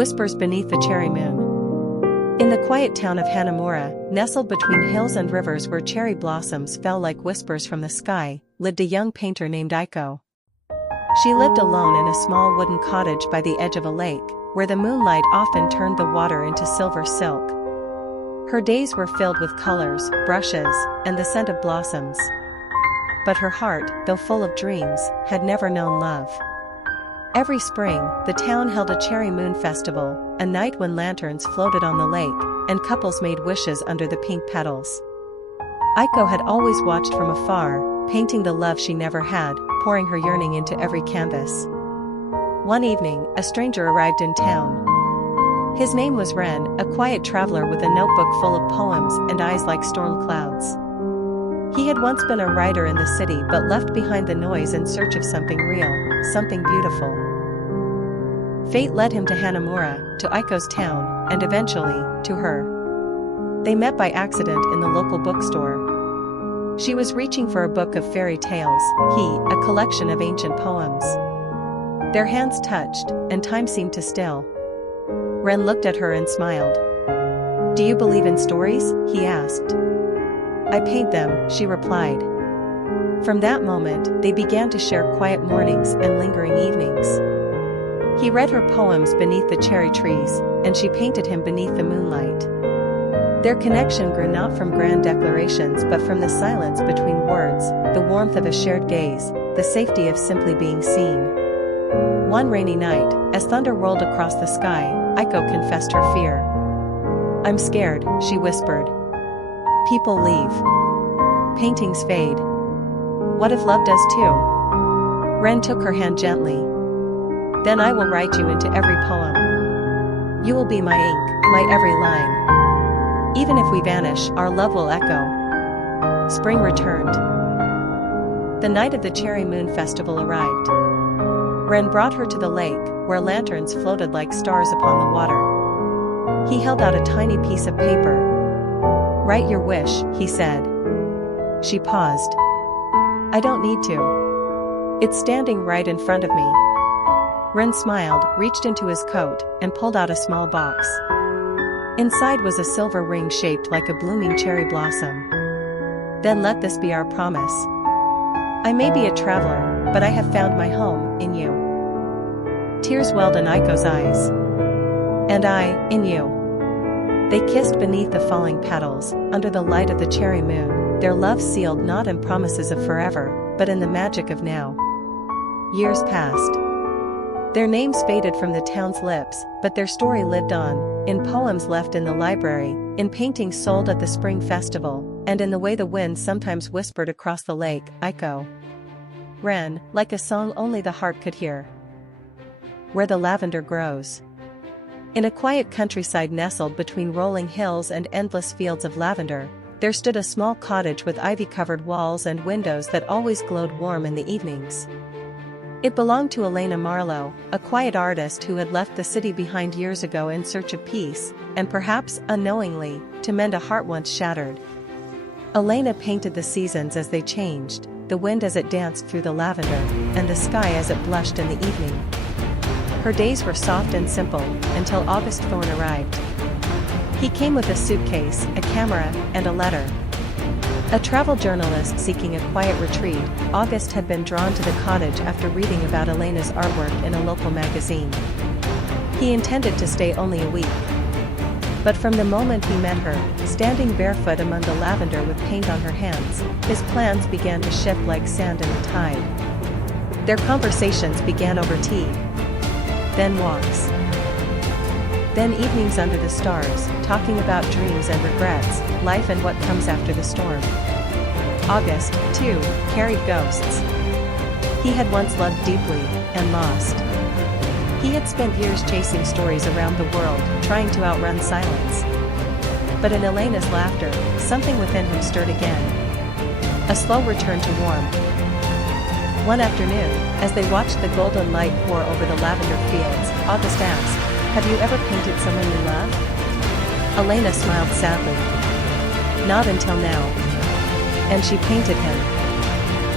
whispers beneath the cherry moon. In the quiet town of Hanamura, nestled between hills and rivers where cherry blossoms fell like whispers from the sky, lived a young painter named Aiko. She lived alone in a small wooden cottage by the edge of a lake, where the moonlight often turned the water into silver silk. Her days were filled with colors, brushes, and the scent of blossoms. But her heart, though full of dreams, had never known love. Every spring, the town held a cherry moon festival, a night when lanterns floated on the lake, and couples made wishes under the pink petals. Aiko had always watched from afar, painting the love she never had, pouring her yearning into every canvas. One evening, a stranger arrived in town. His name was Ren, a quiet traveler with a notebook full of poems and eyes like storm clouds. He had once been a writer in the city but left behind the noise in search of something real, something beautiful. Fate led him to Hanamura, to Aiko's town, and eventually, to her. They met by accident in the local bookstore. She was reaching for a book of fairy tales, he, a collection of ancient poems. Their hands touched, and time seemed to still. Ren looked at her and smiled. "Do you believe in stories?" he asked. "I paint them," she replied. From that moment, they began to share quiet mornings and lingering evenings. He read her poems beneath the cherry trees, and she painted him beneath the moonlight. Their connection grew not from grand declarations but from the silence between words, the warmth of a shared gaze, the safety of simply being seen. One rainy night, as thunder rolled across the sky, Aiko confessed her fear. "I'm scared," she whispered. "People leave. Paintings fade. What if love does too?" Ren took her hand gently. "Then I will write you into every poem. You will be my ink, my every line. Even if we vanish, our love will echo." Spring returned. The night of the Cherry Moon Festival arrived. Ren brought her to the lake, where lanterns floated like stars upon the water. He held out a tiny piece of paper. "Write your wish," he said. She paused. "I don't need to. It's standing right in front of me." Ren smiled, reached into his coat, and pulled out a small box. Inside was a silver ring shaped like a blooming cherry blossom. "Then let this be our promise. I may be a traveler, but I have found my home in you." Tears welled in Aiko's eyes. "And I, in you." They kissed beneath the falling petals, under the light of the cherry moon, their love sealed not in promises of forever, but in the magic of now. Years passed. Their names faded from the town's lips, but their story lived on, in poems left in the library, in paintings sold at the spring festival, and in the way the wind sometimes whispered across the lake, Aiko. Ren, like a song only the heart could hear. Where the lavender grows. In a quiet countryside nestled between rolling hills and endless fields of lavender, there stood a small cottage with ivy-covered walls and windows that always glowed warm in the evenings. It belonged to Elena Marlowe, a quiet artist who had left the city behind years ago in search of peace, and perhaps, unknowingly, to mend a heart once shattered. Elena painted the seasons as they changed, the wind as it danced through the lavender, and the sky as it blushed in the evening. Her days were soft and simple, until August Thorne arrived. He came with a suitcase, a camera, and a letter. A travel journalist seeking a quiet retreat, August had been drawn to the cottage after reading about Elena's artwork in a local magazine. He intended to stay only a week. But from the moment he met her, standing barefoot among the lavender with paint on her hands, his plans began to shift like sand in the tide. Their conversations began over tea. Then walks. Then evenings under the stars, talking about dreams and regrets, life and what comes after the storm. August, too, carried ghosts. He had once loved deeply, and lost. He had spent years chasing stories around the world, trying to outrun silence. But in Elena's laughter, something within him stirred again. A slow return to warmth. One afternoon, as they watched the golden light pour over the lavender fields, August asked, "Have you ever painted someone you love?" Elena smiled sadly. "Not until now." And she painted him.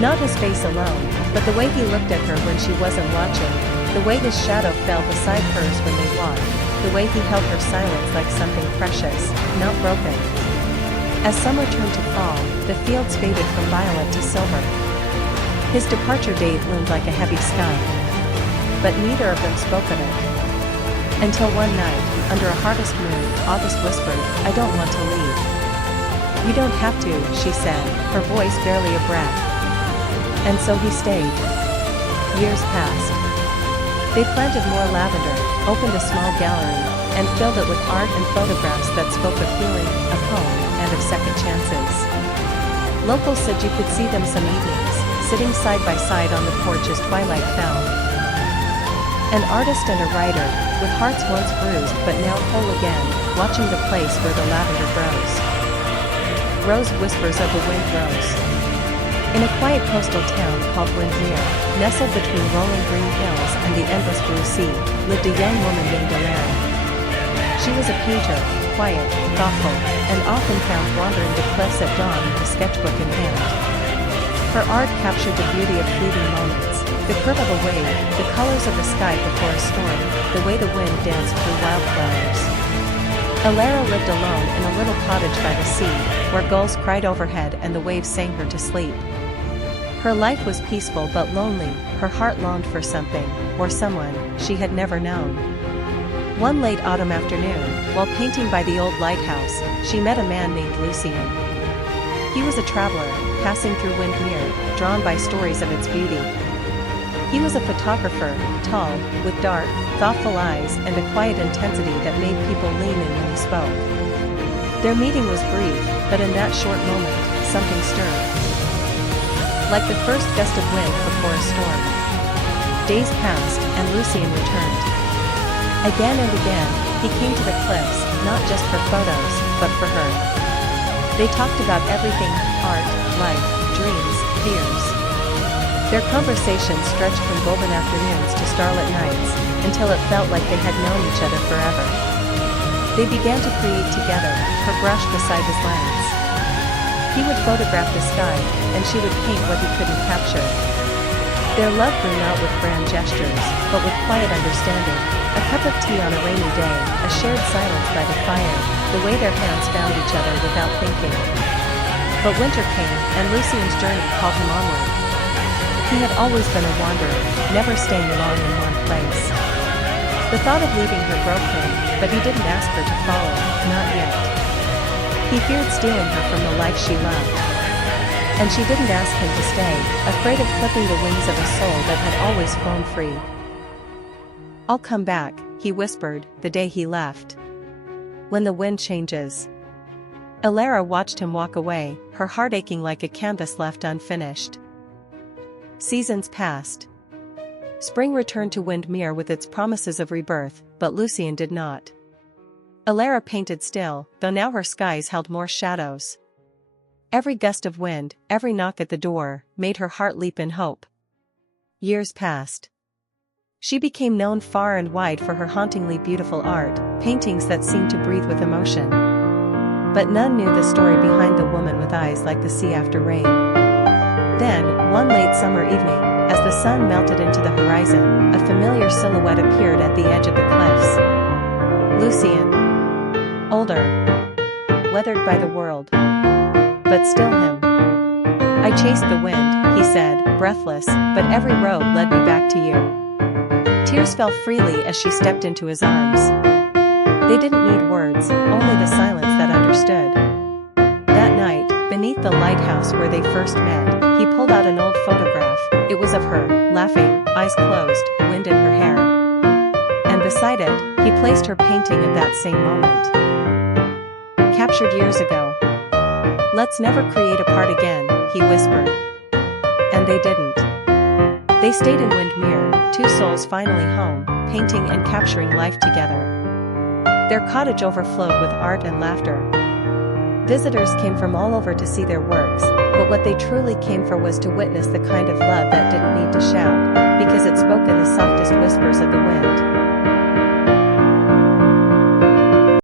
Not his face alone, but the way he looked at her when she wasn't watching, the way his shadow fell beside hers when they walked, the way he held her silence like something precious, not broken. As summer turned to fall, the fields faded from violet to silver. His departure date loomed like a heavy sky. But neither of them spoke of it. Until one night, under a harvest moon, August whispered, "I don't want to leave." "You don't have to," she said, her voice barely a breath. And so he stayed. Years passed. They planted more lavender, opened a small gallery, and filled it with art and photographs that spoke of healing, of home, and of second chances. Locals said you could see them some evenings, sitting side by side on the porch as twilight fell. An artist and a writer, with hearts once bruised but now whole again, watching the place where the lavender grows. Rose whispers of the wind rose. In a quiet coastal town called Windmere, nestled between rolling green hills and the endless blue sea, lived a young woman named Alara. She was a painter, quiet, thoughtful, and often found wandering the cliffs at dawn with a sketchbook in hand. Her art captured the beauty of fleeting moments, the curve of a wave, the colors of the sky before a storm, the way the wind danced through wildflowers. Alara lived alone in a little cottage by the sea, where gulls cried overhead and the waves sang her to sleep. Her life was peaceful but lonely, her heart longed for something, or someone, she had never known. One late autumn afternoon, while painting by the old lighthouse, she met a man named Lucien. He was a traveler, passing through Windmere, drawn by stories of its beauty. He was a photographer, tall, with dark, thoughtful eyes and a quiet intensity that made people lean in when he spoke. Their meeting was brief, but in that short moment, something stirred. Like the first gust of wind before a storm. Days passed, and Lucien returned. Again and again, he came to the cliffs, not just for photos, but for her. They talked about everything: art, life, dreams, fears. Their conversation stretched from golden afternoons to starlit nights, until it felt like they had known each other forever. They began to create together, her brush beside his lens. He would photograph the sky, and she would paint what he couldn't capture. Their love grew not with grand gestures, but with quiet understanding, a cup of tea on a rainy day, a shared silence by the fire, the way their hands found each other without thinking. But winter came, and Lucien's journey called him onward. He had always been a wanderer, never staying long in one place. The thought of leaving her broke him, but he didn't ask her to follow, not yet. He feared stealing her from the life she loved. And she didn't ask him to stay, afraid of clipping the wings of a soul that had always flown free. "I'll come back," he whispered, the day he left. "When the wind changes." Alara watched him walk away, her heart aching like a canvas left unfinished. Seasons passed. Spring returned to Windmere with its promises of rebirth, but Lucien did not. Alara painted still, though now her skies held more shadows. Every gust of wind, every knock at the door, made her heart leap in hope. Years passed. She became known far and wide for her hauntingly beautiful art, paintings that seemed to breathe with emotion. But none knew the story behind the woman with eyes like the sea after rain. Then, one late summer evening, as the sun melted into the horizon, a familiar silhouette appeared at the edge of the cliffs. Lucien. Older. Weathered by the world. But still him. "I chased the wind," he said, breathless, "but every road led me back to you." Tears fell freely as she stepped into his arms. They didn't need words, only the silence that understood. That night, beneath the lighthouse where they first met, he pulled out an old photograph. It was of her, laughing, eyes closed, wind in her hair. And beside it, he placed her painting of that same moment. Captured years ago. "Let's never create apart again," he whispered. And they didn't. They stayed in Windmere, two souls finally home, painting and capturing life together. Their cottage overflowed with art and laughter. Visitors came from all over to see their works, but what they truly came for was to witness the kind of love that didn't need to shout, because it spoke in the softest whispers of the wind.